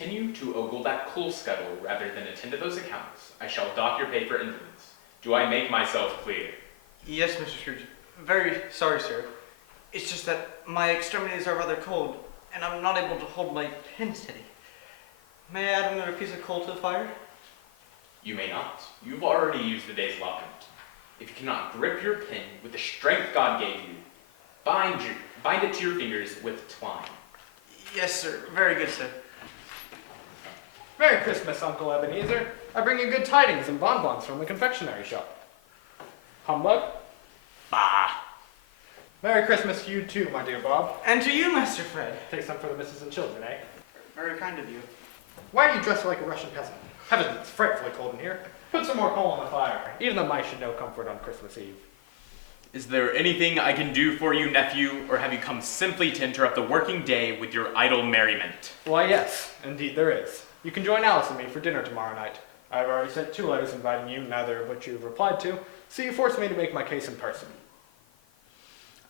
continue to ogle that coal scuttle rather than attend to those accounts, I shall dock your pay for influence. Do I make myself clear? Yes, Mr. Scrooge. Very sorry, sir. It's just that my extremities are rather cold, and I'm not able to hold my pen steady. May I add another piece of coal to the fire? You may not. You've already used the day's allotment. If you cannot grip your pen with the strength God gave you, bind it to your fingers with twine. Yes, sir. Very good, sir. Merry Christmas, Uncle Ebenezer. I bring you good tidings and bonbons from the confectionery shop. Humbug? Bah! Merry Christmas to you too, my dear Bob. And to you, Master Fred. Take some for the missus and children, eh? Very kind of you. Why are you dressed like a Russian peasant? Heavens, it's frightfully cold in here. Put some more coal on the fire. Even the mice should know comfort on Christmas Eve. Is there anything I can do for you, nephew, or have you come simply to interrupt the working day with your idle merriment? Why, yes, indeed there is. You can join Alice and me for dinner tomorrow night. I've already sent 2 letters inviting you, neither of which you've replied to, so you forced me to make my case in person.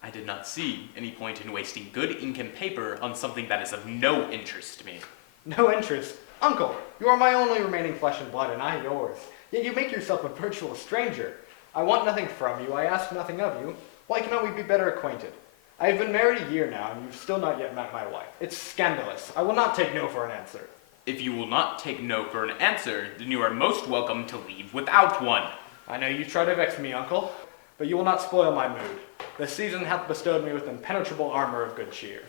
I did not see any point in wasting good ink and paper on something that is of no interest to me. No interest? Uncle, you are my only remaining flesh and blood, and I yours. Yet you make yourself a virtual stranger. I want nothing from you, I ask nothing of you. Why cannot we be better acquainted? I have been married a year now, and you've still not yet met my wife. It's scandalous. I will not take no for an answer. If you will not take no for an answer, then you are most welcome to leave without one. I know you try to vex me, uncle, but you will not spoil my mood. The season hath bestowed me with impenetrable armor of good cheer.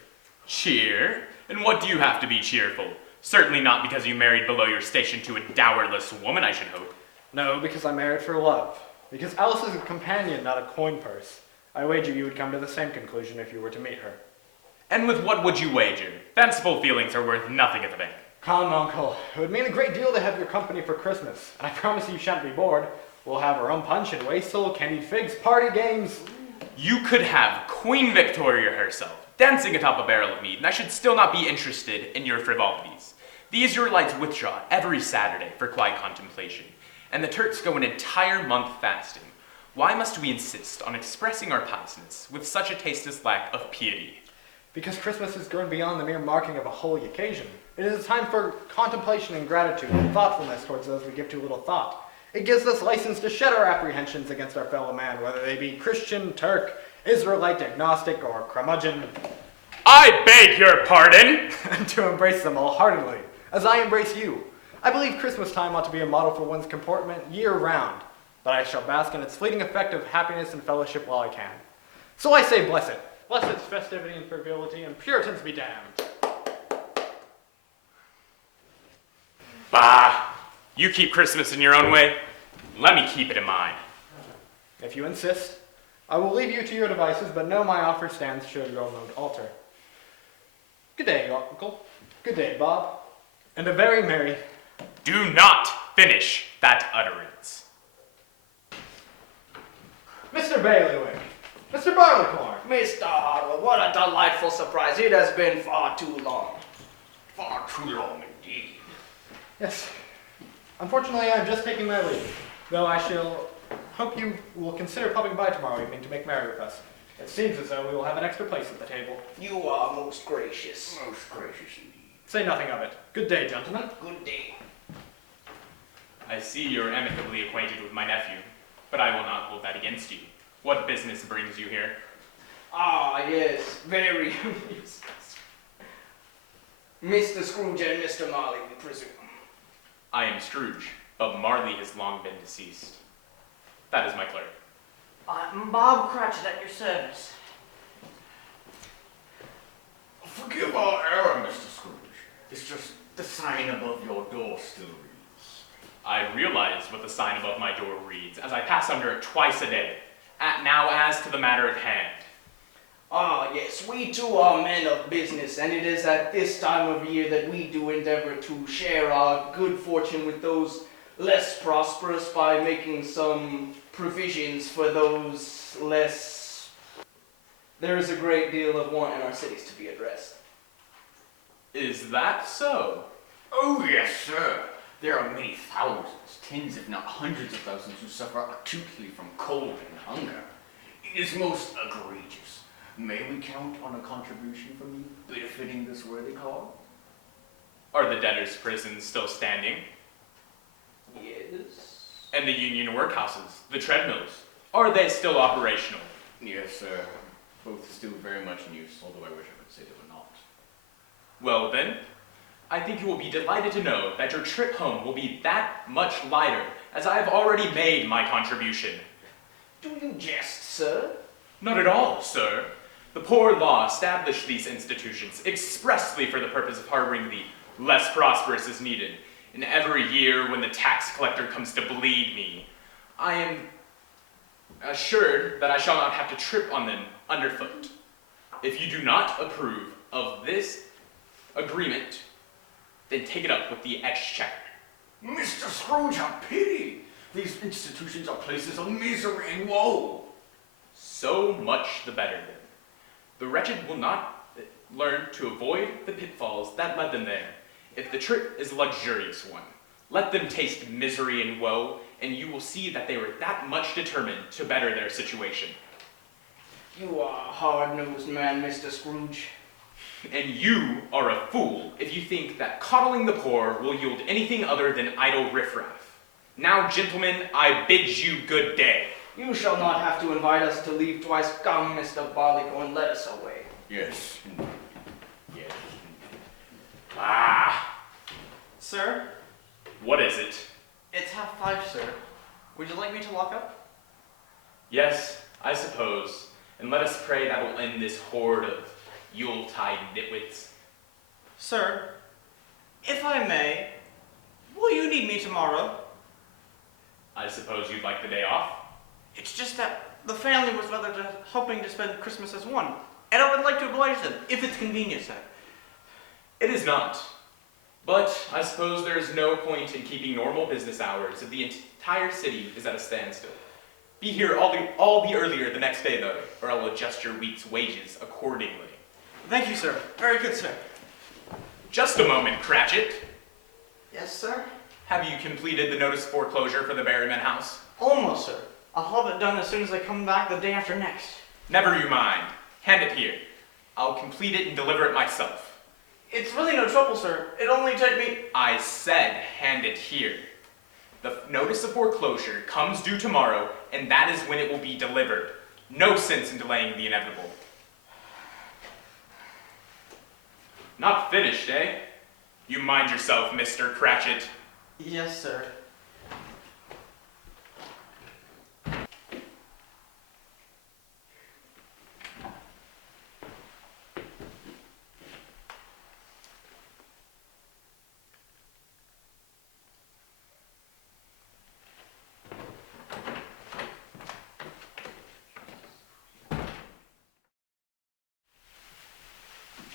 Cheer? And what do you have to be cheerful? Certainly not because you married below your station to a dowerless woman, I should hope. No, because I married for love. Because Alice is a companion, not a coin purse. I wager you would come to the same conclusion if you were to meet her. And with what would you wager? Fanciful feelings are worth nothing at the bank. Come, uncle. It would mean a great deal to have your company for Christmas. And I promise you shan't be bored. We'll have rum punch and wassail, candied figs, party games. You could have Queen Victoria herself dancing atop a barrel of mead, and I should still not be interested in your frivolities. These your lights withdraw every Saturday for quiet contemplation, and the Turks go an entire month fasting. Why must we insist on expressing our piousness with such a tasteless lack of piety? Because Christmas has grown beyond the mere marking of a holy occasion. It is a time for contemplation and gratitude and thoughtfulness towards those we give too little thought. It gives us license to shed our apprehensions against our fellow man, whether they be Christian, Turk, Israelite, agnostic, or curmudgeon. I beg your pardon! And to embrace them all heartily, as I embrace you. I believe Christmas time ought to be a model for one's comportment year-round, but I shall bask in its fleeting effect of happiness and fellowship while I can. So I say bless it. Bless its festivity and frivolity, and Puritans be damned. Bah! You keep Christmas in your own way. Let me keep it in mine. If you insist, I will leave you to your devices, but know my offer stands should your mood alter. Good day, Uncle. Good day, Bob. And a very merry... Do not finish that utterance. Mr. Bailiwick. Mr. Barleycorn. Mr. Harwood, what a delightful surprise. It has been far too long. Far too long indeed. Yes. Unfortunately, I'm just taking my leave, though I shall hope you will consider popping by tomorrow evening to make merry with us. It seems as though we will have an extra place at the table. You are most gracious. Most gracious indeed. Say nothing of it. Good day, gentlemen. Good day. I see you're amicably acquainted with my nephew, but I will not hold that against you. What business brings you here? Ah, yes, very. Mr. Scrooge and Mr. Marley, we presume. I am Scrooge, but Marley has long been deceased. That is my clerk. I'm Bob Cratchit at your service. Forgive our error, Mr. Scrooge. It's just the sign above your door still reads. I realize what the sign above my door reads, as I pass under it twice a day. Now as to the matter at hand. Ah, yes, we too are men of business, and it is at this time of year that we do endeavor to share our good fortune with those less prosperous by making some provisions for those less. There is a great deal of want in our cities to be addressed. Is that so? Oh, yes, sir. There are many thousands, tens if not hundreds of thousands who suffer acutely from cold and hunger. It is most egregious. May we count on a contribution from you benefiting this worthy cause? Are the debtors' prisons still standing? Yes. And the union workhouses, the treadmills, are they still operational? Yes, sir. Both still very much in use, although I wish I could say they were not. Well then, I think you will be delighted to know that your trip home will be that much lighter, as I have already made my contribution. Do you jest, sir? Not at all, sir. The poor law established these institutions expressly for the purpose of harboring the less prosperous as needed. And every year when the tax collector comes to bleed me, I am assured that I shall not have to trip on them underfoot. If you do not approve of this agreement, then take it up with the exchequer. Mr. Scrooge, have pity! These institutions are places of misery and woe. So much the better then. The wretched will not learn to avoid the pitfalls that led them there. If the trip is a luxurious one, let them taste misery and woe, and you will see that they were that much determined to better their situation. You are a hard-nosed man, Mr. Scrooge. And you are a fool if you think that coddling the poor will yield anything other than idle riffraff. Now, gentlemen, I bid you good day. You shall not have to invite us to leave twice. Come, Mr. Barleycorn, let us away. Yes, indeed. Yes. Ah, Sir, what is it? it's 5:30, sir. Would you like me to lock up? Yes, I suppose. And let us pray that will end this horde of Yuletide nitwits. Sir, if I may, will you need me tomorrow? I suppose you'd like the day off? It's just that the family was rather hoping to spend Christmas as one, and I would like to oblige them, if it's convenient, sir. It is not. But I suppose there is no point in keeping normal business hours if the entire city is at a standstill. Be here all the earlier the next day, though, or I'll adjust your week's wages accordingly. Thank you, sir. Very good, sir. Just a moment, Cratchit. Yes, sir? Have you completed the notice of foreclosure for the Berryman house? Almost, sir. I'll have it done as soon as I come back the day after next. Never you mind. Hand it here. I'll complete it and deliver it myself. It's really no trouble, sir. It'll only take me... I said hand it here. The notice of foreclosure comes due tomorrow, and that is when it will be delivered. No sense in delaying the inevitable. Not finished, eh? You mind yourself, Mr. Cratchit. Yes, sir.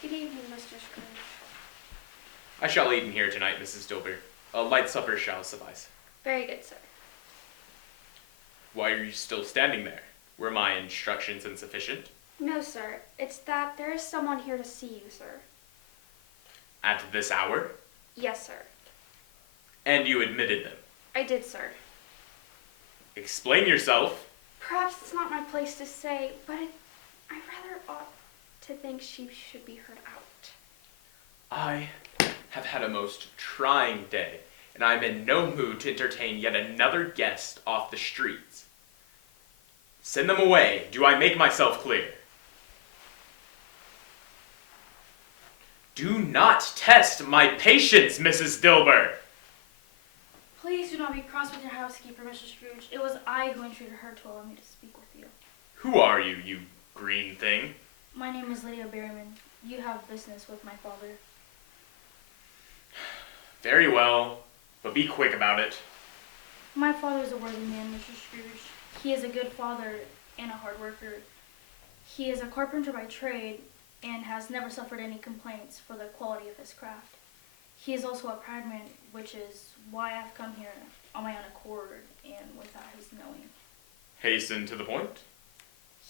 Good evening, Mr. Scrooge. I shall eat in here tonight, Mrs. Dilber. A light supper shall suffice. Very good, sir. Why are you still standing there? Were my instructions insufficient? No, sir. It's that there is someone here to see you, sir. At this hour? Yes, sir. And you admitted them. I did, sir. Explain yourself. Perhaps it's not my place to say, but I rather ought to think she should be heard out. I have had a most trying day, and I am in no mood to entertain yet another guest off the streets. Send them away. Do I make myself clear? Do not test my patience, Mrs. Dilber. Please do not be cross with your housekeeper, Mr. Scrooge. It was I who entreated her to allow me to speak with you. Who are you, you green thing? My name is Lydia Berryman. You have business with my father. Very well, but be quick about it. My father is a worthy man, Mr. Scrooge. He is a good father and a hard worker. He is a carpenter by trade and has never suffered any complaints for the quality of his craft. He is also a proud man, which is why I've come here on my own accord and without his knowing. Hasten to the point.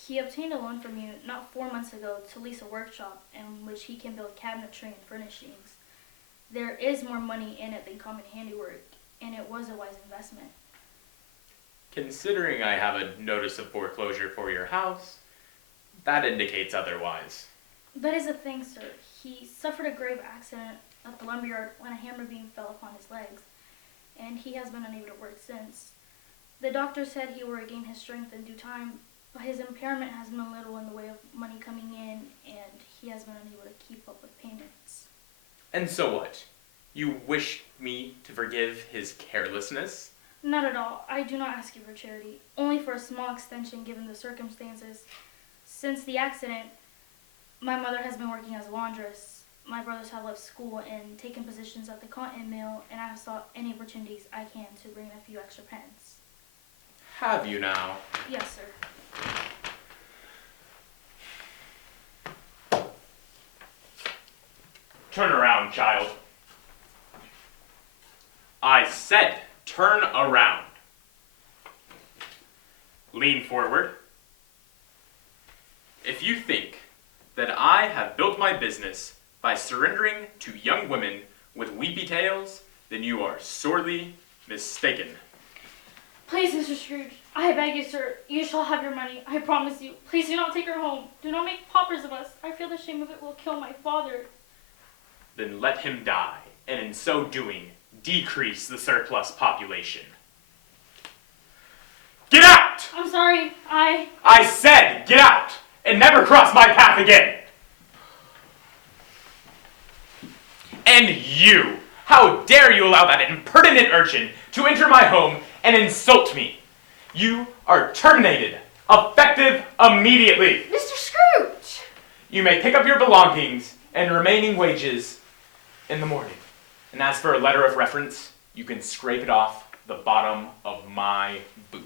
He obtained a loan from you not 4 months ago to lease a workshop in which he can build cabinetry and furnishings. There is more money in it than common handiwork, and it was a wise investment. Considering I have a notice of foreclosure for your house, that indicates otherwise. That is the thing, sir. He suffered a grave accident at the lumberyard when a hammer beam fell upon his legs, and he has been unable to work since. The doctor said he will regain his strength in due time, but his impairment has been little in the way of money coming in, and he has been unable to keep up with payments. And so what? You wish me to forgive his carelessness? Not at all. I do not ask you for charity, only for a small extension given the circumstances. Since the accident, my mother has been working as a laundress. My brothers have left school and taken positions at the cotton mill, and I have sought any opportunities I can to bring in a few extra pence. Have you now? Yes, sir. Turn around, child. I said, turn around. Lean forward. If you think that I have built my business by surrendering to young women with weepy tales, then you are sorely mistaken. Please, Mr. Scrooge, I beg you, sir, you shall have your money, I promise you. Please do not take her home. Do not make paupers of us. I feel the shame of it will kill my father. Then let him die, and in so doing, decrease the surplus population. Get out! I'm sorry, I said, get out, and never cross my path again! And you! How dare you allow that impertinent urchin to enter my home and insult me? You are terminated, effective immediately. Mr. Scrooge! You may pick up your belongings and remaining wages in the morning. And as for a letter of reference, you can scrape it off the bottom of my boot.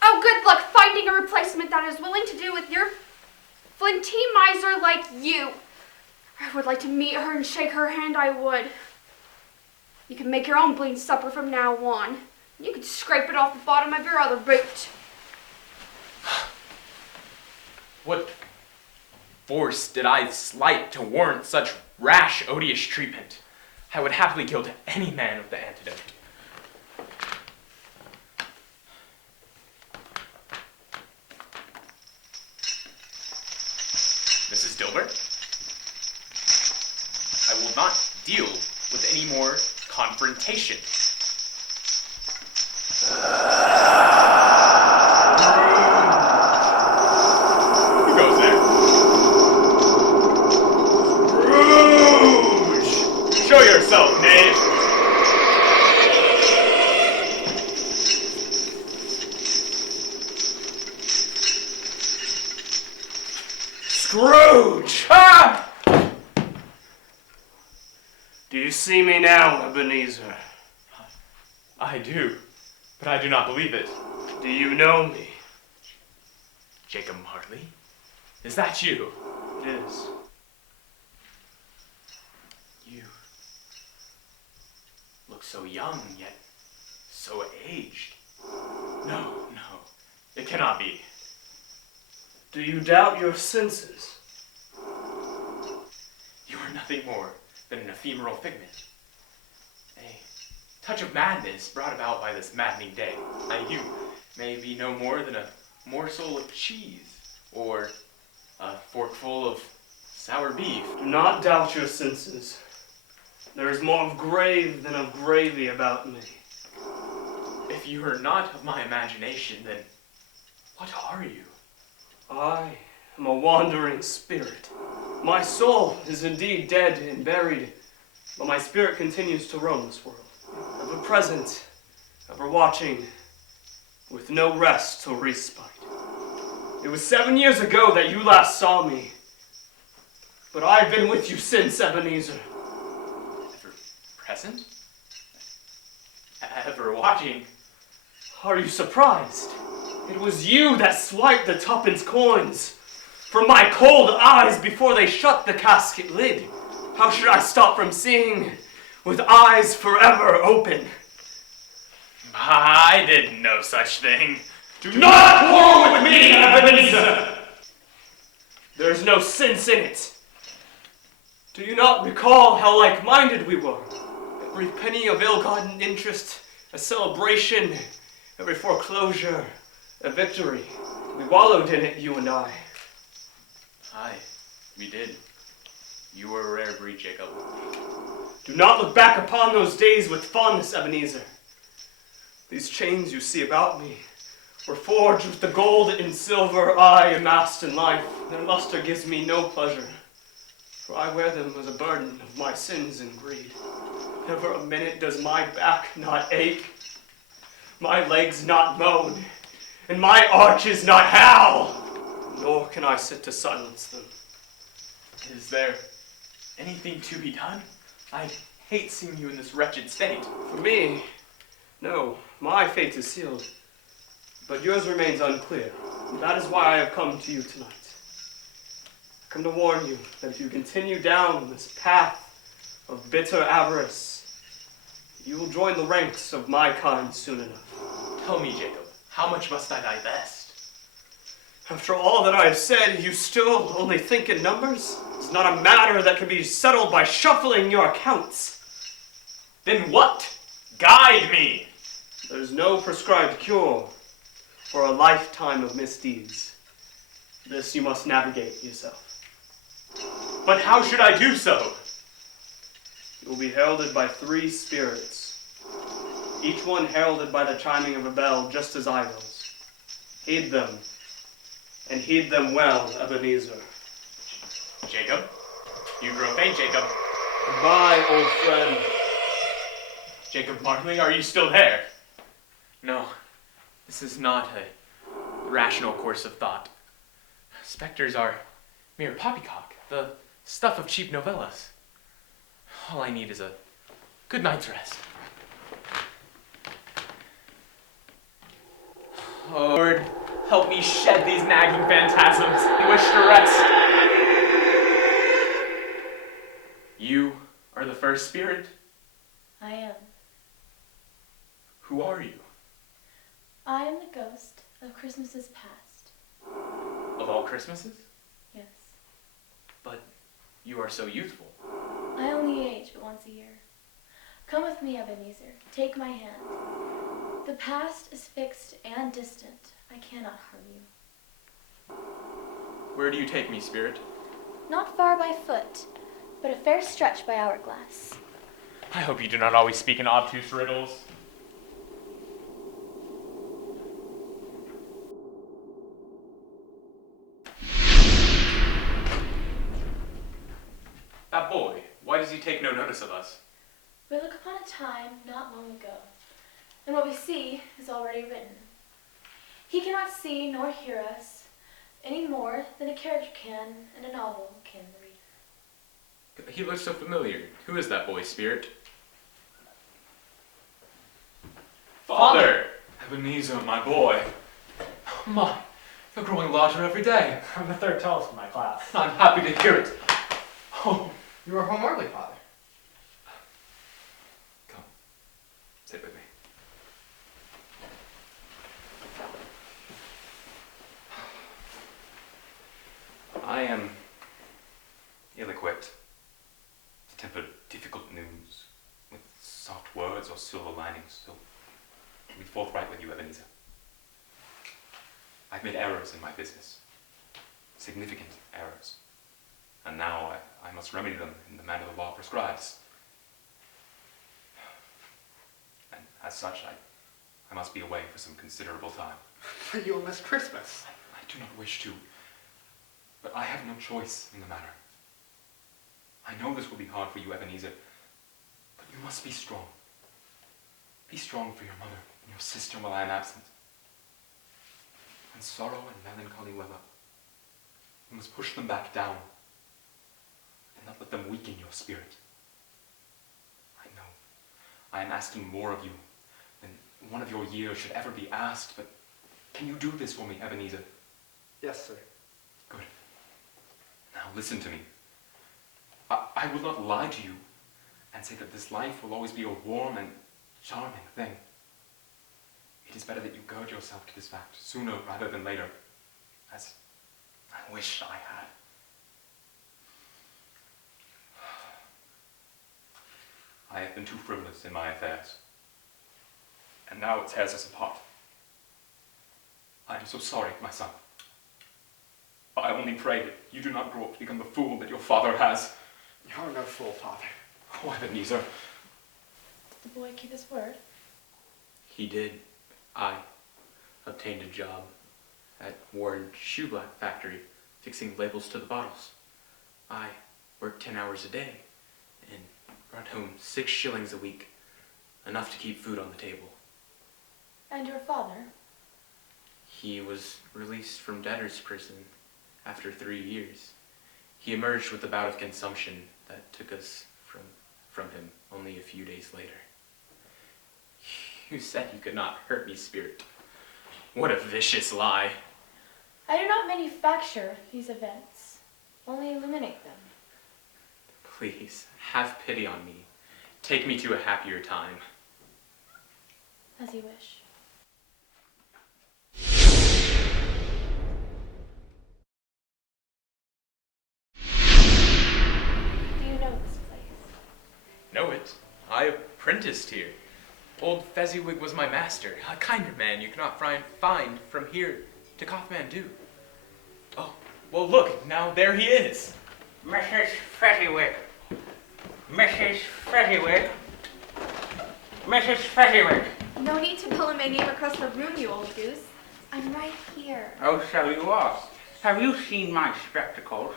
Oh, good luck finding a replacement that is willing to do with your flinty miser like you. I would like to meet her and shake her hand, I would. You can make your own blean supper from now on. You could scrape it off the bottom of your other boot. What force did I slight to warrant such rash, odious treatment? I would happily kill any man with the antidote. Mrs. Dilbert, I will not deal with any more confrontation. Who goes there? Scrooge! Show yourself, knave! Scrooge! Ah! Do you see me now, Ebenezer? I do, but I do not believe it. Do you know me? Jacob Marley? Is that you? It is. You look so young, yet so aged. No, it cannot be. Do you doubt your senses? You are nothing more than an ephemeral figment. A touch of madness brought about by this maddening day. And you may be no more than a morsel of cheese, or a forkful of sour beef. Do not doubt your senses. There is more of grave than of gravy about me. If you are not of my imagination, then what are you? I am a wandering spirit. My soul is indeed dead and buried, but my spirit continues to roam this world, ever present, ever watching, with no rest till respite. It was 7 years ago that you last saw me, but I've been with you since, Ebenezer. Ever present? Ever watching? Are you surprised? It was you that swiped the tuppence coins from my cold eyes before they shut the casket lid. How should I stop from seeing with eyes forever open? I did no such thing. Do not quarrel with me, Ebenezer! There's no sense in it. Do you not recall how like-minded we were? Every penny of ill-gotten interest, a celebration, every foreclosure, a victory. We wallowed in it, you and I. Aye, we did. You were a rare breed, Jacob. Do not look back upon those days with fondness, Ebenezer. These chains you see about me were forged with the gold and silver I amassed in life. Their luster gives me no pleasure, for I wear them as a burden of my sins and greed. Never a minute does my back not ache, my legs not moan, and my arches not howl, nor can I sit to silence them. Is there anything to be done? I hate seeing you in this wretched state. For me, no, my fate is sealed, but yours remains unclear. And that is why I have come to you tonight. I come to warn you that if you continue down this path of bitter avarice, you will join the ranks of my kind soon enough. Tell me, Jacob, how much must I divest? After all that I have said, you still only think in numbers? It's not a matter that can be settled by shuffling your accounts. Then what? Guide me! There's no prescribed cure for a lifetime of misdeeds. This you must navigate yourself. But how should I do so? You will be heralded by 3 spirits, each one heralded by the chiming of a bell, just as I was. Heed them, and heed them well, Ebenezer. Jacob? You grow faint, Jacob. Goodbye, old friend. Jacob Marley, are you still there? No, this is not a rational course of thought. Spectres are mere poppycock, the stuff of cheap novellas. All I need is a good night's rest. Lord, help me shed these nagging phantasms. I wish to rest. You are the first spirit? I am. Who are you? I am the ghost of Christmases past. Of all Christmases? Yes. But you are so youthful. I only age but once a year. Come with me, Ebenezer. Take my hand. The past is fixed and distant. I cannot harm you. Where do you take me, spirit? Not far by foot, but a fair stretch by hourglass. I hope you do not always speak in obtuse riddles. That boy, why does he take no notice of us? We look upon a time not long ago, and what we see is already written. He cannot see nor hear us any more than a character can and a novel can read. He looks so familiar. Who is that boy, spirit? Father! Ebenezer, my boy. My, you're growing larger every day. I'm the 3rd tallest in my class. I'm happy to hear it. Oh, You are home early, Father. come, sit with me. I am ill-equipped to temper difficult news with soft words or silver linings, so to be forthright with you, Ebenezer. I've made errors in my business, significant errors, and now I must remedy them in the manner the law prescribes. And as such, I must be away for some considerable time. You will miss Christmas. I do not wish to, but I have no choice in the matter. I know this will be hard for you, Ebenezer, but you must be strong. Be strong for your mother and your sister while I am absent. When sorrow and melancholy well up, you must push them back down and not let them weaken your spirit. I know I am asking more of you than one of your years should ever be asked, but can you do this for me, Ebenezer? Yes, sir. Good. Now listen to me. I will not lie to you and say that this life will always be a warm and charming thing. It is better that you gird yourself to this fact sooner rather than later, as I wish I had. I have been too frivolous in my affairs, and now it tears us apart. I am so sorry, my son. I only pray that you do not grow up to become the fool that your father has. Oh, no fool, Father. Oh, Ebenezer. Did the boy keep his word? He did. I obtained a job at Warren's shoe black factory, fixing labels to the bottles. I worked 10 hours a day and brought home 6 shillings a week, enough to keep food on the table. And your father? He was released from debtor's prison after 3 years. He emerged with a bout of consumption that took us from him only a few days later. You said you could not hurt me, Spirit. What a vicious lie. I do not manufacture these events, only illuminate them. Please, have pity on me. Take me to a happier time. As you wish. Do you know this place? Know it. I apprenticed here. Old Fezziwig was my master, a kinder man you cannot find from here to Kathmandu. Oh, well look, now there he is. Mrs. Fezziwig. Mrs. Fezziwig. Mrs. Fezziwig. No need to pull my name across the room, you old goose. I'm right here. Oh, so you are. Have you seen my spectacles?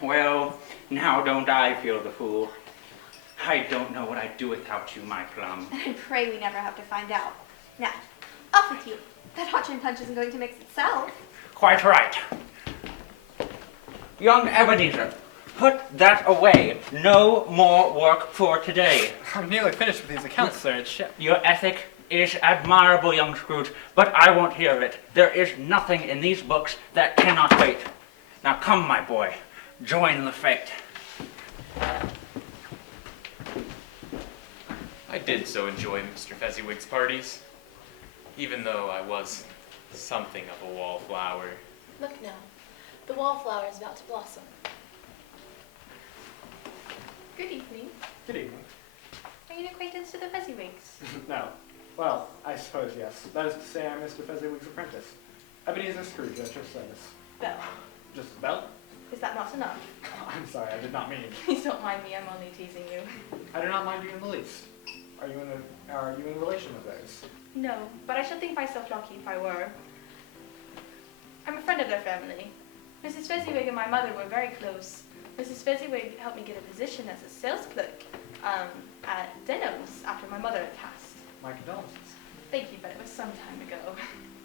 Well, now don't I feel the fool. I don't know what I'd do without you, my plum. And I pray we never have to find out. Now, off with you. That hot gin punch isn't going to mix itself. Quite right. Young Ebenezer, put that away. No more work for today. I'm nearly finished with these accounts, sir. It's Your ethic is admirable, young Scrooge, but I won't hear of it. There is nothing in these books that cannot wait. Now come, my boy, join the fete. I did so enjoy Mr. Fezziwig's parties, even though I was something of a wallflower. Look now, the wallflower is about to blossom. Good evening. Good evening. Are you an acquaintance to the Fezziwigs? No. Well, I suppose yes. That is to say, I'm Mr. Fezziwig's apprentice. Ebenezer Scrooge at your service. Belle. Just about? Is that not enough? I'm sorry, I did not mean. Please don't mind me, I'm only teasing you. I do not mind you in the least. Are you in relation with theirs? No, but I should think myself lucky if I were. I'm a friend of their family. Mrs. Fezziwig and my mother were very close. Mrs. Fezziwig helped me get a position as a sales clerk at Denham's after my mother had passed. My condolences. Thank you, but it was some time ago.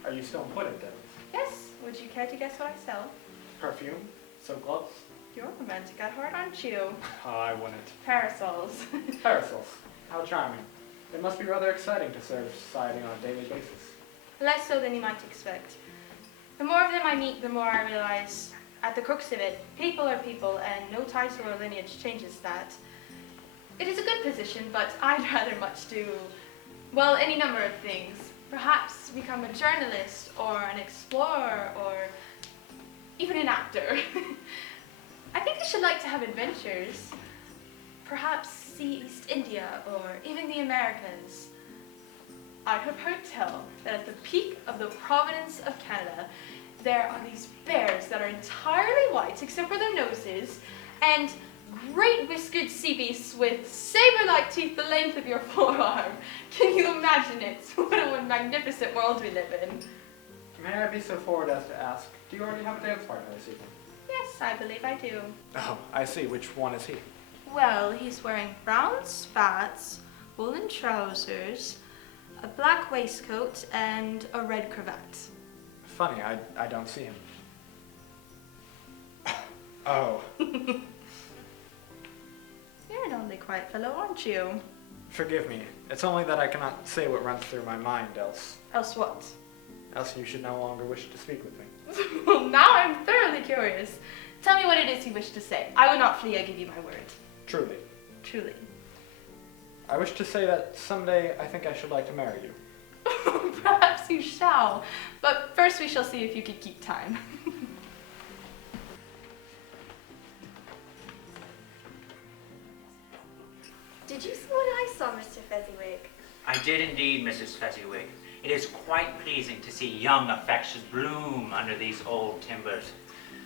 Are you still employed at Denham's? Yes, would you care to guess what I sell? Perfume? Soap gloves? You're romantic at heart, aren't you? Oh, I wouldn't. Parasols. Parasols. How charming. It must be rather exciting to serve society on a daily basis. Less so than you might expect. The more of them I meet, the more I realize, at the crux of it, people are people, and no title or lineage changes that. It is a good position, but I'd rather much do, well, any number of things. Perhaps become a journalist, or an explorer, or even an actor. I think I should like to have adventures. Perhaps see East India, or even the Americas. I have heard tell that at the peak of the province of Canada, there are these bears that are entirely white, except for their noses, and great whiskered sea beasts with saber-like teeth the length of your forearm. Can you imagine it? What a magnificent world we live in. May I be so forward as to ask, do you already have a dance partner this evening? Yes, I believe I do. Oh, I see. Which one is he? Well, he's wearing brown spats, woolen trousers, a black waistcoat, and a red cravat. Funny, I don't see him. Oh. You're an only quiet fellow, aren't you? Forgive me. It's only that I cannot say what runs through my mind, else What? you should no longer wish to speak with me. Well, now I'm thoroughly curious. Tell me what it is you wish to say. I will not flee, I give you my word. Truly. Truly. I wish to say that someday I think I should like to marry you. Perhaps you shall. But first we shall see if you can keep time. Did you see what I saw, Mr. Fezziwig? I did indeed, Mrs. Fezziwig. It is quite pleasing to see young affections bloom under these old timbers.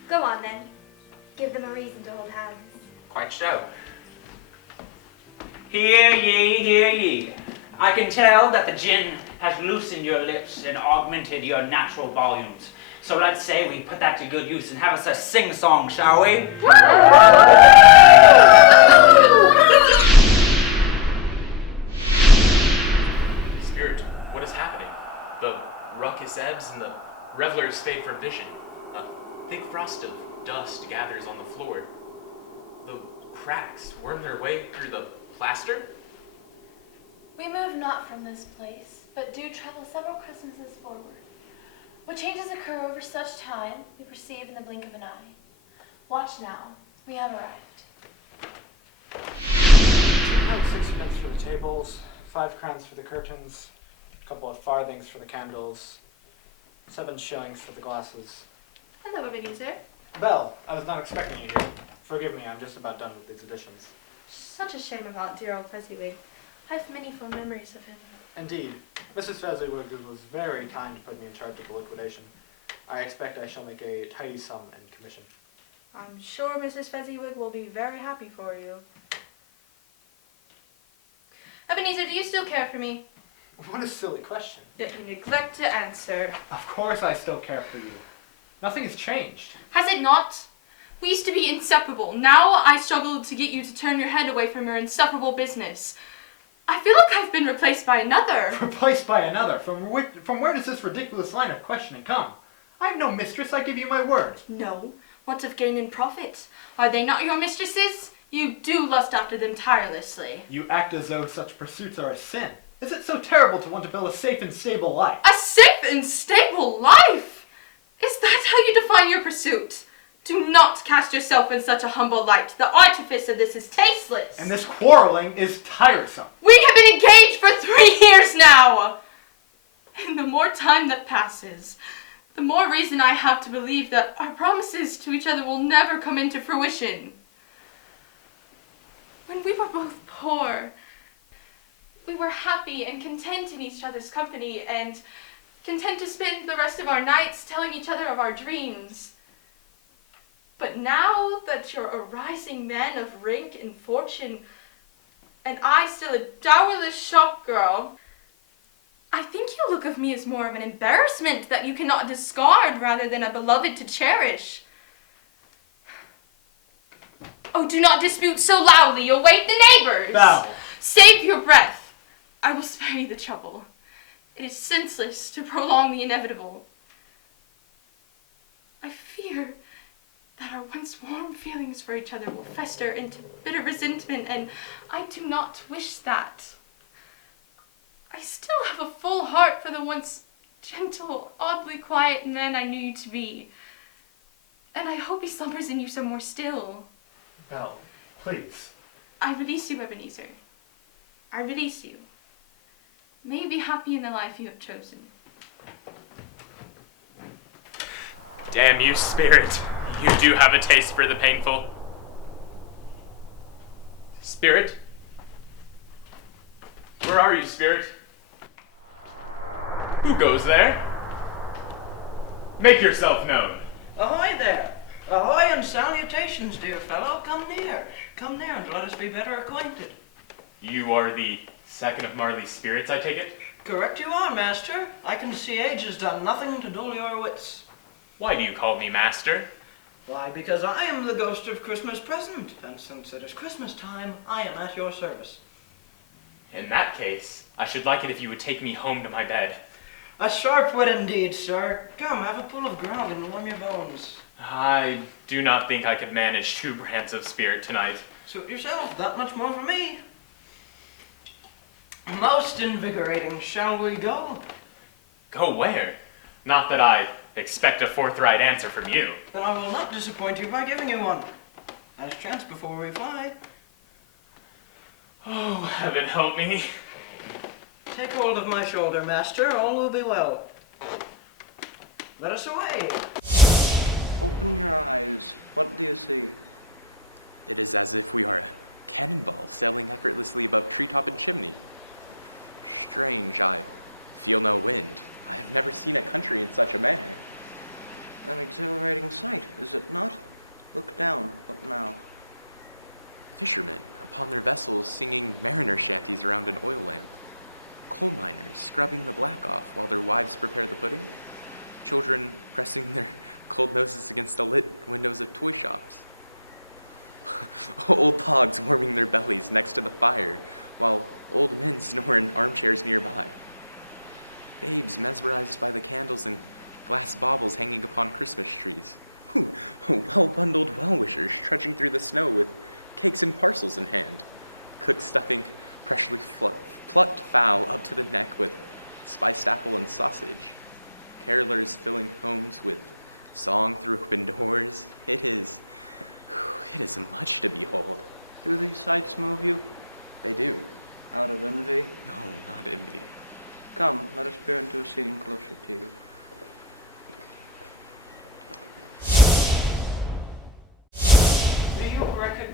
Go on then. Give them a reason to hold hands. Quite so. Hear ye, hear ye. I can tell that the gin has loosened your lips and augmented your natural volumes. So let's say we put that to good use and have us a sing-song, shall we? Spirit, what is happening? The ruckus ebbs and the revelers fade from vision. A thick frost of dust gathers on the floor. The cracks worm their way through the plaster. We move not from this place, but do travel several Christmases forward. What changes occur over such time, we perceive in the blink of an eye. Watch now, we have arrived. 6 pence for the tables, 5 crowns for the curtains, a couple of farthings for the candles, 7 shillings for the glasses. Hello, Ebenezer. Belle, I was not expecting you here. Forgive me, I'm just about done with these editions. Such a shame about dear old Fezziwig. I have many fond memories of him. Indeed. Mrs. Fezziwig was very kind to put me in charge of the liquidation. I expect I shall make a tidy sum in commission. I'm sure Mrs. Fezziwig will be very happy for you. Ebenezer, do you still care for me? What a silly question. Yet you neglect to answer. Of course I still care for you. Nothing has changed. Has it not? We used to be inseparable. Now I struggle to get you to turn your head away from your insufferable business. I feel like I've been replaced by another. Replaced by another? From where does this ridiculous line of questioning come? I have no mistress, I give you my word. No. What of gain and profit? Are they not your mistresses? You do lust after them tirelessly. You act as though such pursuits are a sin. Is it so terrible to want to build a safe and stable life? A safe and stable life? Is that how you define your pursuit? Do not cast yourself in such a humble light. The artifice of this is tasteless. And this quarreling is tiresome. We have been engaged for 3 years now. And the more time that passes, the more reason I have to believe that our promises to each other will never come into fruition. When we were both poor, we were happy and content in each other's company and content to spend the rest of our nights telling each other of our dreams. But now that you're a rising man of rank and fortune, and I still a dowerless shop girl, I think you look of me as more of an embarrassment that you cannot discard rather than a beloved to cherish. Oh, do not dispute so loudly, you'll wake the neighbors. Belle. Save your breath. I will spare you the trouble. It is senseless to prolong the inevitable. I fear that our once warm feelings for each other will fester into bitter resentment, and I do not wish that. I still have a full heart for the once gentle, oddly quiet man I knew you to be, and I hope he slumbers in you some more still. Belle, please. I release you, Ebenezer. I release you. May you be happy in the life you have chosen. Damn you, Spirit. You do have a taste for the painful. Spirit? Where are you, Spirit? Who goes there? Make yourself known. Ahoy there! Ahoy and salutations, dear fellow. Come near. Come near and let us be better acquainted. You are the second of Marley's spirits, I take it? Correct you are, master. I can see age has done nothing to dull your wits. Why do you call me master? Why, because I am the ghost of Christmas present, and since it is Christmas time, I am at your service. In that case, I should like it if you would take me home to my bed. A sharp wit indeed, sir. Come, have a pull of grog and warm your bones. I do not think I could manage 2 brands of spirit tonight. Suit yourself, that much more for me. Most invigorating, shall we go? Go where? Not that I expect a forthright answer from you. Then I will not disappoint you by giving you one. As chance before we fly. Oh, heaven help me. Take hold of my shoulder, master. All will be well. Let us away.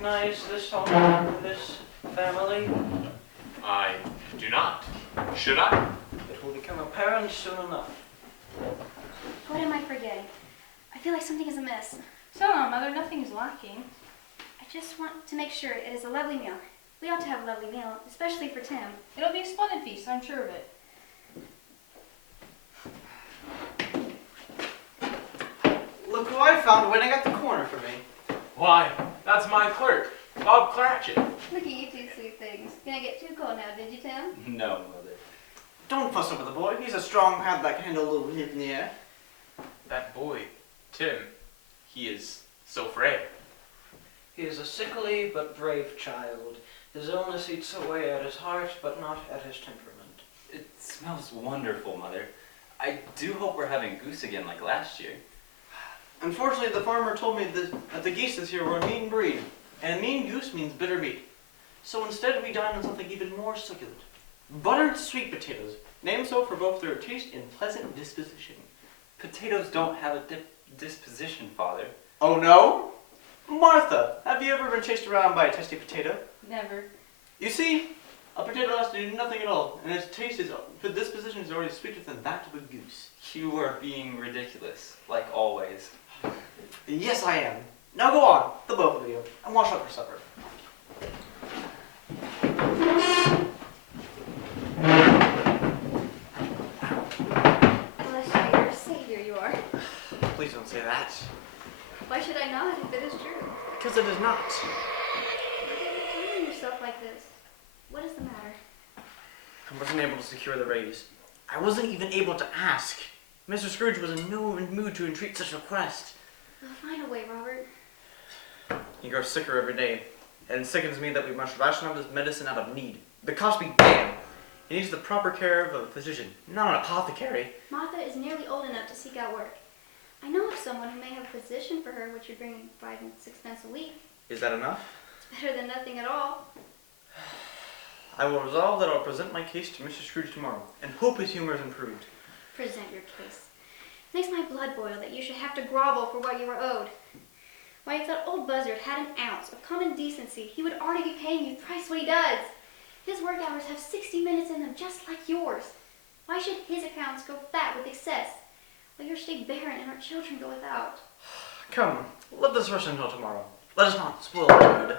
recognize this home, this family? I do not. Should I? It will become apparent soon enough. What am I forgetting? I feel like something is amiss. So no, Mother, nothing is lacking. I just want to make sure it is a lovely meal. We ought to have a lovely meal, especially for Tim. It'll be a splendid feast, I'm sure of it. Look who I found waiting at the corner for me. Why, that's my clerk, Bob Cratchit. Look at you two sweet things. Gonna get too cold now, did you, Tim? No, Mother. Don't fuss over the boy. He's a strong hand that can handle a little hit in the air. That boy, Tim, he is so frail. He is a sickly but brave child. His illness eats away at his heart, but not at his temperament. It smells wonderful, Mother. I do hope we're having goose again like last year. Unfortunately, the farmer told me that the geese this year were a mean breed, and a mean goose means bitter meat. So instead, we dined on something even more succulent. Buttered sweet potatoes, named so for both their taste and pleasant disposition. Potatoes don't have a disposition, Father. Oh no? Martha, have you ever been chased around by a tasty potato? Never. You see, a potato has to do nothing at all, and its taste is, the disposition is already sweeter than that of a goose. You are being ridiculous, like always. Yes, I am. Now go on, the both of you, and wash up for supper. Bless you, you're a savior, you are. Please don't say that. Why should I not if it is true? Because it is not. Why are you doing yourself like this? What is the matter? I wasn't able to secure the raise. I wasn't even able to ask. Mr. Scrooge was in no mood to entreat such a request. We'll find a way, Robert. He grows sicker every day, and it sickens me that we must ration out his medicine out of need. The cost be damned. He needs the proper care of a physician, not an apothecary. Martha is nearly old enough to seek out work. I know of someone who may have a position for her which would bring 5 and 6 pence a week. Is that enough? It's better than nothing at all. I will resolve that I'll present my case to Mr. Scrooge tomorrow, and hope his humor is improved. Present your case. It makes my blood boil that you should have to grovel for what you were owed. Why, if that old buzzard had an ounce of common decency, he would already be paying you thrice what he does. His work hours have 60 minutes in them, just like yours. Why should his accounts go fat with excess, while yours stay barren and our children go without? Come, let this rest until tomorrow. Let us not spoil the mood.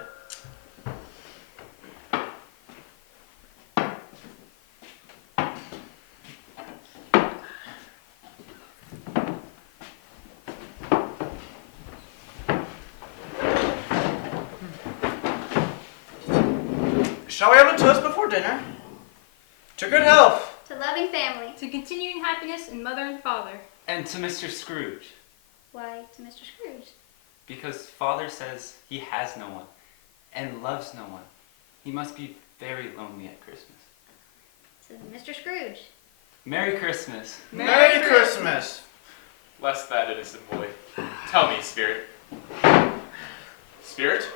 Shall we have a toast before dinner? To good health. To loving family. To continuing happiness in mother and father. And to Mr. Scrooge. Why, to Mr. Scrooge? Because Father says he has no one and loves no one. He must be very lonely at Christmas. To Mr. Scrooge. Merry Christmas. Merry Christmas. Bless that innocent boy. Tell me, Spirit. Spirit?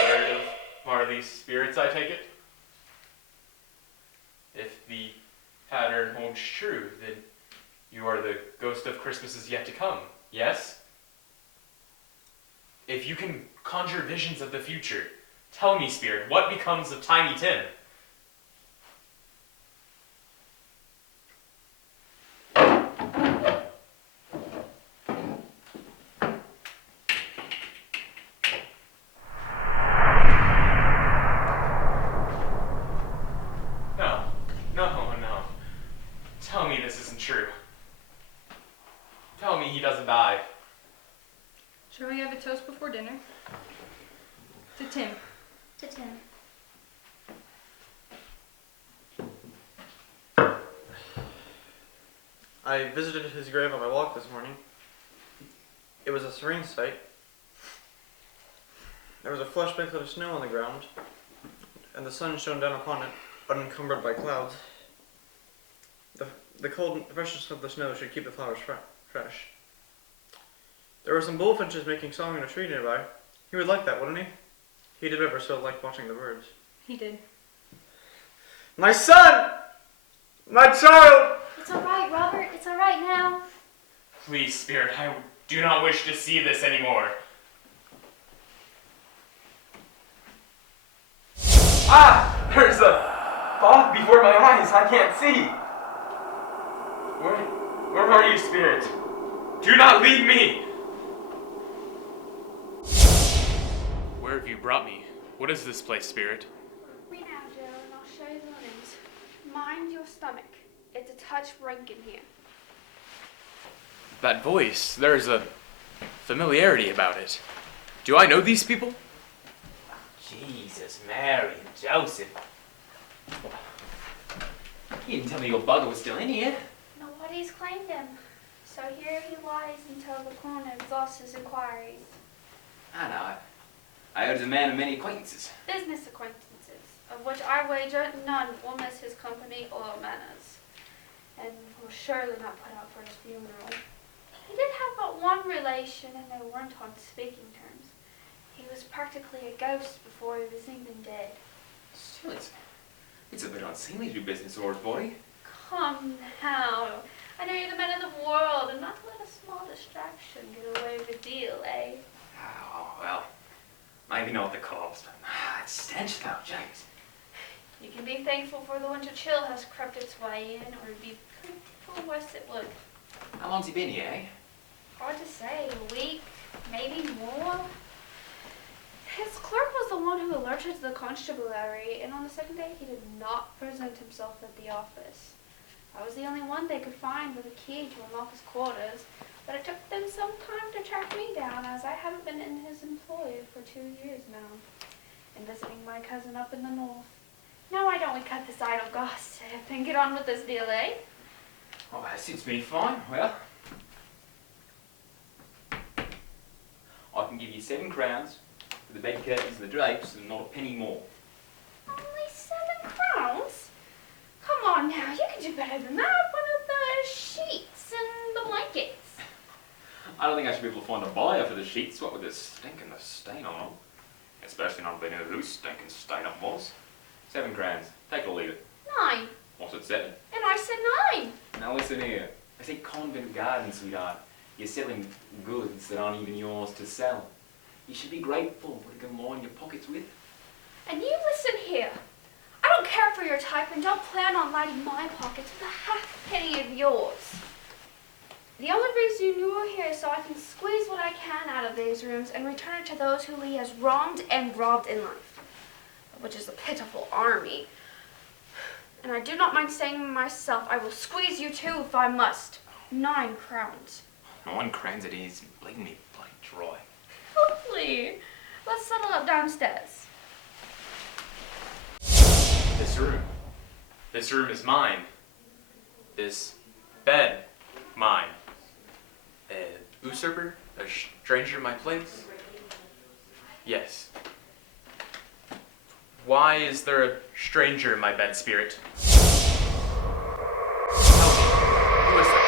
Third of Marley's spirits, I take it? If the pattern holds true, then you are the ghost of Christmases yet to come, yes? If you can conjure visions of the future, tell me, Spirit, what becomes of Tiny Tim? No. Tell me this isn't true. Tell me he doesn't die. Shall we have a toast before dinner? To Tim. To Tim. I visited his grave on my walk this morning. It was a serene sight. There was a flush blanket of snow on the ground, and the sun shone down upon it, unencumbered by clouds. The cold freshness of the snow should keep the flowers fresh. There were some bullfinches making song in a tree nearby. He would like that, wouldn't he? He did ever so like watching the birds. He did. My son! My child! It's all right, Robert. It's all right now. Please, Spirit, I would Do not wish to see this anymore. Ah! There's a fog before my eyes. I can't see. Where are you, spirit? Do not leave me! Where have you brought me? What is this place, spirit? Read now, Joe, and I'll show you the linens. Mind your stomach. It's a touch rank in here. That voice, there's a familiarity about it. Do I know these people? Jesus, Mary, and Joseph. You didn't tell me your bugger was still in here. Nobody's claimed him. So here he lies until the coroner exhausts his inquiries. I know. I heard he's a man of many acquaintances. Business acquaintances, of which I wager none will miss his company or manners, and will surely not put out for his funeral. He did have but one relation, and they weren't on speaking terms. He was practically a ghost before he was even dead. Still, it's a bit unseemly to do business with boy. Come now. I know you're the man of the world, and not to let a small distraction get away with a deal, eh? Oh, well, maybe not the cost, but that stench though, James. You can be thankful for the winter chill has crept its way in, or it'd be pretty worse it would. How long's he been here, eh? Hard to say, a week, maybe more. His clerk was the one who alerted the constabulary, and on the second day he did not present himself at the office. I was the only one they could find with a key to unlock his quarters, but it took them some time to track me down, as I haven't been in his employ for 2 years now, and visiting my cousin up in the north. Now why don't we cut this idle gossip and get on with this deal, eh? Oh, that suits me fine. Well, I can give you 7 crowns for the bed curtains and the drapes, and not a penny more. Only 7 crowns? Come on now, you can do better than that. One of the sheets and the blankets. I don't think I should be able to find a buyer for the sheets, what with the stink and the stain on them. Especially not being whose stinking stain it was. 7 crowns. Take it or leave it. 9. What's it 7? And I said 9. Now listen here. I say Convent Garden, sweetheart. You're selling goods that aren't even yours to sell. You should be grateful for what you can line your pockets with. And you listen here. I don't care for your type and don't plan on lighting my pockets with a half penny of yours. The only reason you're here is so I can squeeze what I can out of these rooms and return it to those who he has wronged and robbed in life, which is a pitiful army. And I do not mind saying myself, I will squeeze you too if I must. 9 crowns. 9 crowns it is, bleeding me bloody dry. Lovely. Let's settle up downstairs. This room is mine. This bed, mine. A usurper? A stranger in my place? Yes. Why is there a stranger in my bed, spirit? Tell me, who is that?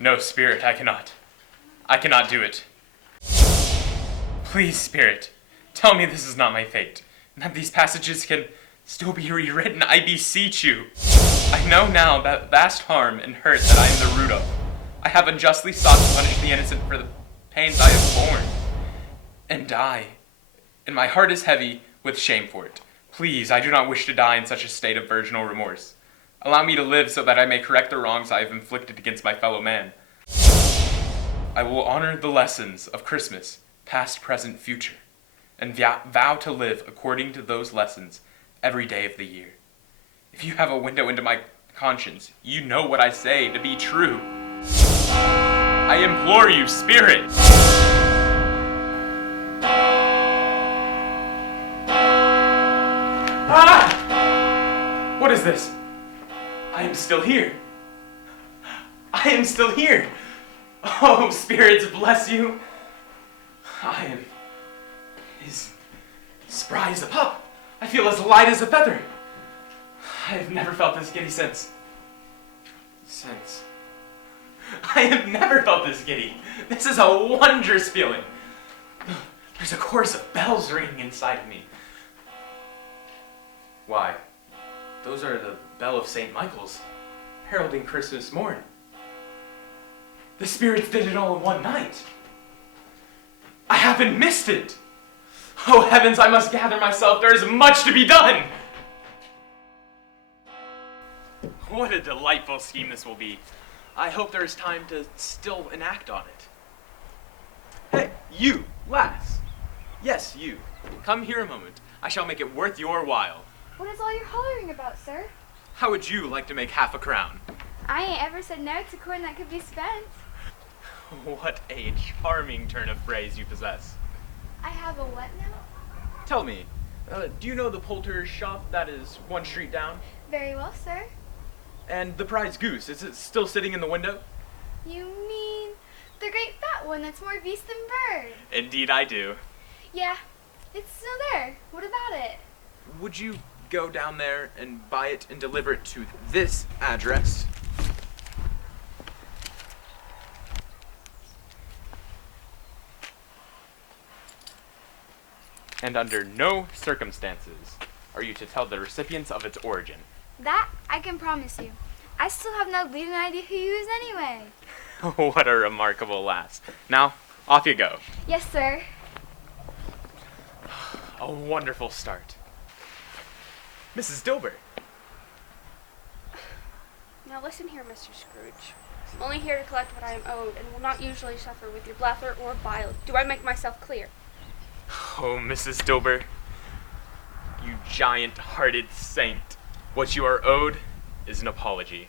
No, spirit, I cannot. I cannot do it. Please, spirit, tell me this is not my fate, and that these passages can still be rewritten, I beseech you. I know now that vast harm and hurt that I am the root of. I have unjustly sought to punish the innocent for the pains I have borne. And my heart is heavy with shame for it. Please, I do not wish to die in such a state of virginal remorse. Allow me to live so that I may correct the wrongs I have inflicted against my fellow man. I will honor the lessons of Christmas, past, present, future, and vow to live according to those lessons every day of the year. If you have a window into my conscience, you know what I say to be true. I implore you, spirit! Ah! What is this? I am still here. I am still here. Oh, spirits, bless you. I am as spry as a pup. I feel as light as a feather. I have never felt this giddy since. I have never felt this giddy. This is a wondrous feeling. There's a chorus of bells ringing inside of me. Why, those are the bell of St. Michael's, heralding Christmas morn. The spirits did it all in one night. I haven't missed it. Oh heavens, I must gather myself. There is much to be done. What a delightful scheme this will be. I hope there is time to still enact on it. Hey, you, lass. Yes, you. Come here a moment. I shall make it worth your while. What is all you're hollering about, sir? How would you like to make half a crown? I ain't ever said no to coin that could be spent. What a charming turn of phrase you possess. I have a what now? Tell me, do you know the poulterer's shop that is one street down? Very well, sir. And the prize goose, is it still sitting in the window? You mean the great fat one that's more beast than bird? Indeed I do. Yeah, it's still there. What about it? Would you go down there and buy it and deliver it to this address? And under no circumstances are you to tell the recipients of its origin. That I can promise you. I still have no bleeding idea who you is anyway. What a remarkable lass. Now, off you go. Yes, sir. A wonderful start. Mrs. Dilbert. Now listen here, Mr. Scrooge. I'm only here to collect what I am owed, and will not usually suffer with your blather or bile. Do I make myself clear? Oh, Mrs. Dilbert, you giant-hearted saint. What you are owed is an apology.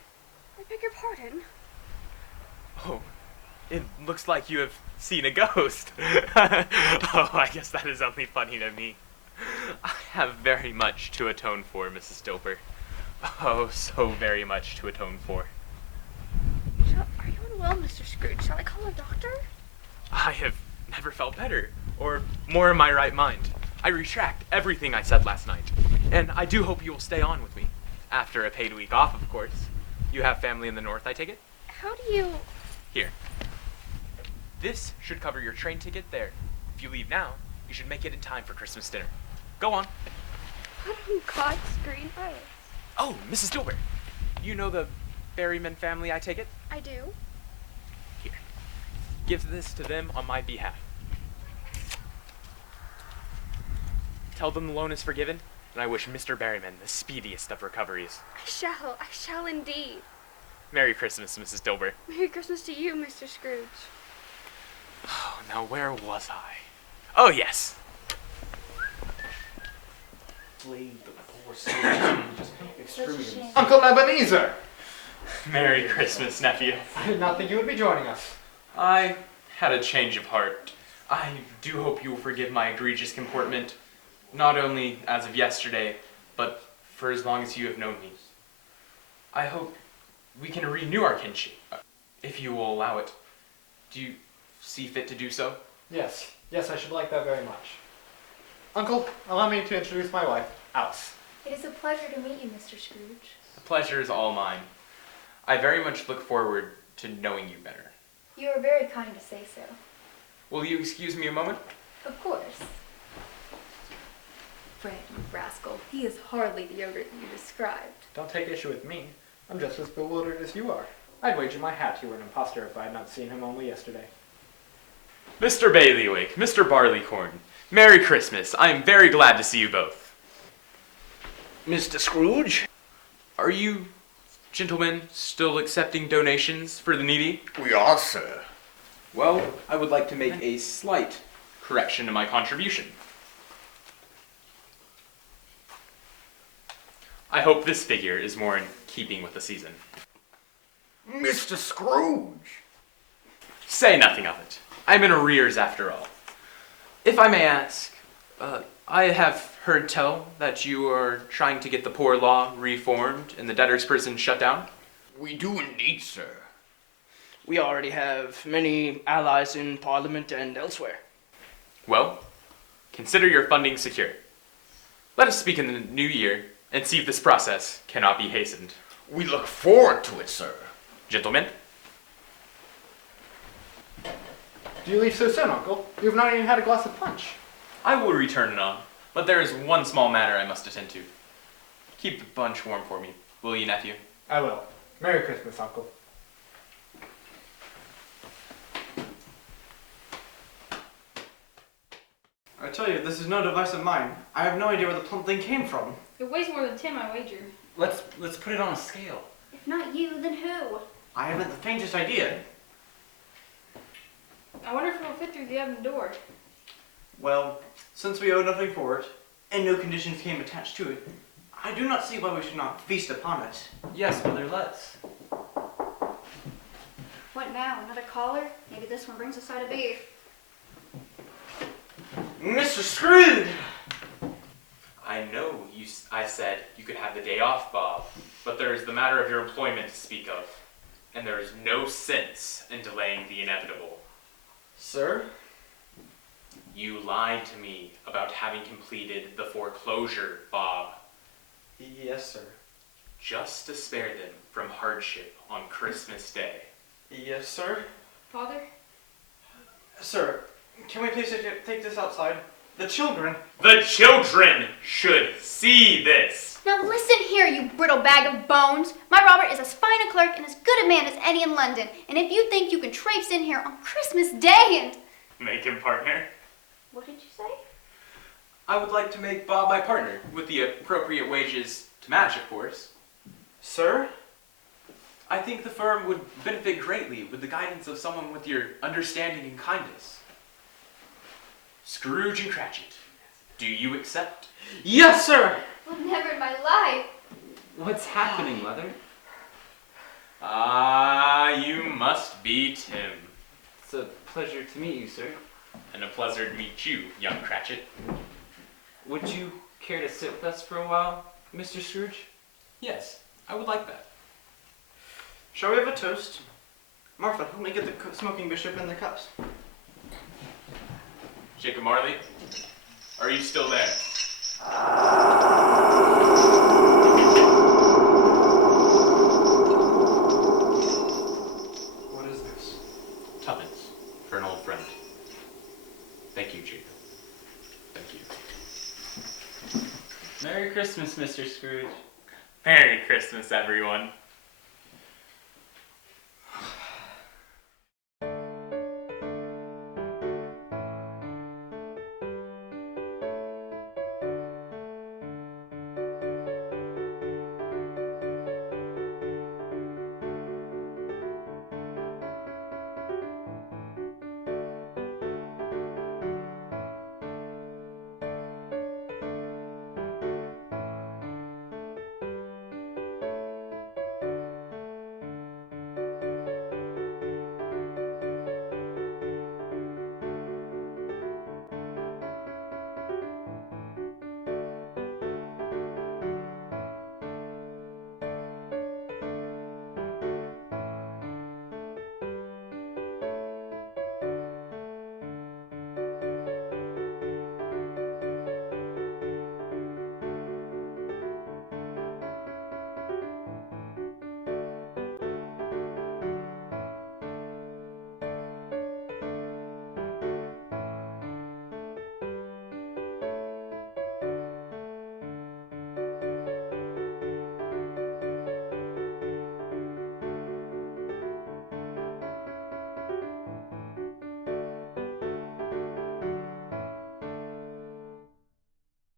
I beg your pardon. Oh, it looks like you have seen a ghost. Oh, I guess that is only funny to me. I have very much to atone for, Mrs. Dilbert. Oh, so very much to atone for. Are you unwell, Mr. Scrooge? Shall I call a doctor? I have never felt better, or more in my right mind. I retract everything I said last night, and I do hope you will stay on with me. After a paid week off, of course. You have family in the north, I take it? How do you... Here. This should cover your train ticket there. If you leave now, you should make it in time for Christmas dinner. Go on. What on God's green earth? Oh, Mrs. Dilbert. You know the Berryman family, I take it? I do. Here. Give this to them on my behalf. Tell them the loan is forgiven, and I wish Mr. Berryman the speediest of recoveries. I shall indeed. Merry Christmas, Mrs. Dilbert. Merry Christmas to you, Mr. Scrooge. Oh, now where was I? Oh, yes. Slave the poor soldier. Just exterminate. Uncle Ebenezer! Merry Christmas, nephew. I did not think you would be joining us. I had a change of heart. I do hope you will forgive my egregious comportment, not only as of yesterday, but for as long as you have known me. I hope we can renew our kinship, if you will allow it. Do you see fit to do so? Yes, I should like that very much. Uncle, allow me to introduce my wife, Alice. It is a pleasure to meet you, Mr. Scrooge. The pleasure is all mine. I very much look forward to knowing you better. You are very kind to say so. Will you excuse me a moment? Of course. Fred, you rascal. He is hardly the ogre that you described. Don't take issue with me. I'm just as bewildered as you are. I'd wager my hat you were an imposter if I had not seen him only yesterday. Mr. Bailiwick, Mr. Barleycorn, Merry Christmas. I am very glad to see you both. Mr. Scrooge? Are you gentlemen still accepting donations for the needy? We are, sir. Well, I would like to make a slight correction to my contribution. I hope this figure is more in keeping with the season. Mr. Scrooge! Say nothing of it. I'm in arrears after all. If I may ask, I have heard tell that you are trying to get the poor law reformed and the debtor's prison shut down? We do indeed, sir. We already have many allies in Parliament and elsewhere. Well, consider your funding secure. Let us speak in the new year and see if this process cannot be hastened. We look forward to it, sir. Gentlemen? Do you leave so soon, Uncle? You have not even had a glass of punch. I will return anon, but there is one small matter I must attend to. Keep the bunch warm for me, will you, nephew? I will. Merry Christmas, Uncle. I tell you, this is no device of mine. I have no idea where the plump thing came from. It weighs more than 10, I wager. Let's put it on a scale. If not you, then who? I haven't the faintest idea. I wonder if it'll fit through the oven door. Well, since we owe nothing for it, and no conditions came attached to it, I do not see why we should not feast upon it. Yes, Mother, let's. What now? Another caller? Maybe this one brings a side of beef. Mr. Scrooge! I know I said you could have the day off, Bob, but there is the matter of your employment to speak of, and there is no sense in delaying the inevitable. Sir? You lied to me about having completed the foreclosure, Bob. Yes, sir. Just to spare them from hardship on Christmas Day. Yes, sir. Father? Sir, can we please take this outside? The children. The children should see this. Now listen here, you brittle bag of bones. My Robert is as fine a clerk and as good a man as any in London. And if you think you can traipse in here on Christmas Day and... Make him partner. What did you say? I would like to make Bob my partner, with the appropriate wages to match, of course. Sir? I think the firm would benefit greatly with the guidance of someone with your understanding and kindness. Scrooge and Cratchit, do you accept? Yes, sir! Well, never in my life. What's happening, Mother? You must be Tim. It's a pleasure to meet you, sir. And a pleasure to meet you, young Cratchit. Would you care to sit with us for a while, Mr. Scrooge? Yes, I would like that. Shall we have a toast? Martha, help me get the smoking bishop in the cups. Jacob Marley, are you still there? What is this? Tuppence, for an old friend. Thank you, Jacob. Thank you. Merry Christmas, Mr. Scrooge. Merry Christmas, everyone.